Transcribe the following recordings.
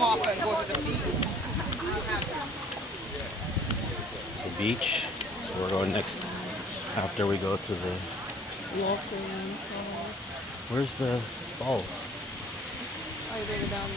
come off and go to the beach. It's the beach. So we're going next after we go to the... Where's the falls? Oh, you bring it down.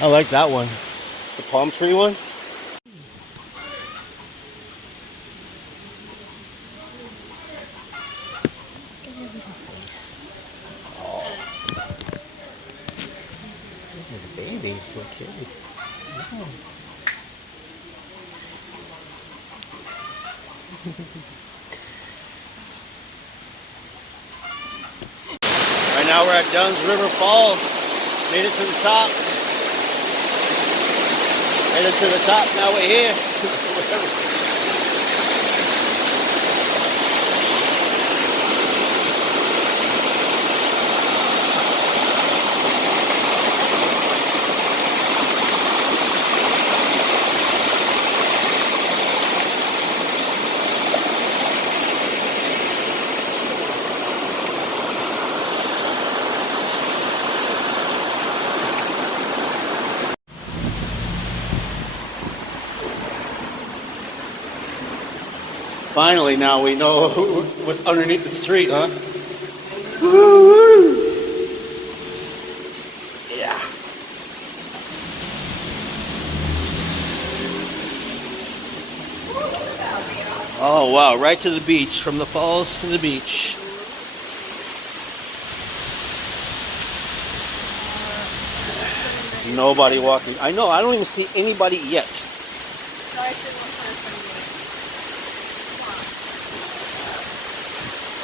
I like that one. The palm tree one. Oh. This is a baby. So cute. Oh. Right now we're at Dunn's River Falls. Made it to the top. Made it to the top. Now we're here. Finally, now we know what's underneath the street, huh? Woo-hoo! Yeah. Oh, wow. Right to the beach. From the falls to the beach. Nobody walking. I know. I don't even see anybody yet.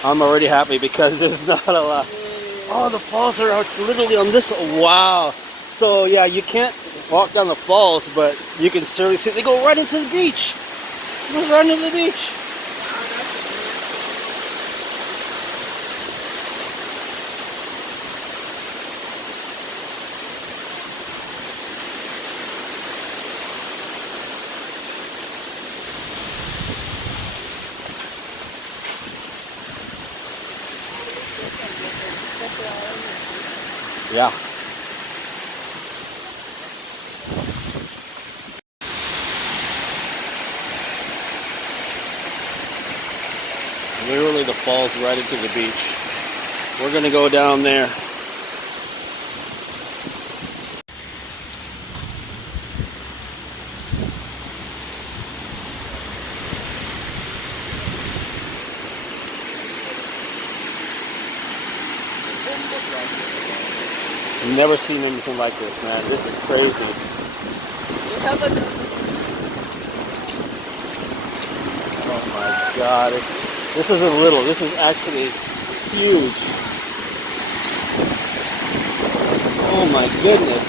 I'm already happy because there's not a lot. Oh, the falls are out literally on this. Wow. So yeah, you can't walk down the falls, but you can certainly see they go right into the beach. It goes right into the beach. Yeah. Literally the falls right into the beach. We're gonna go down there. I've never seen anything like this, man. This is crazy. Oh my God. This isn't little. This is actually huge. Oh my goodness.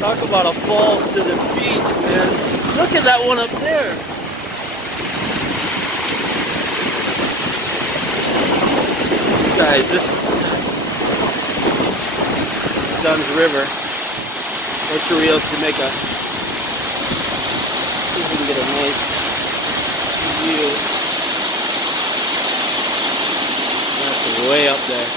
Talk about a falls to the beach, man. Look at that one up there. Guys, this is Dunn's River, Ocho Jamaica. See if we can get a nice view. That's way up there.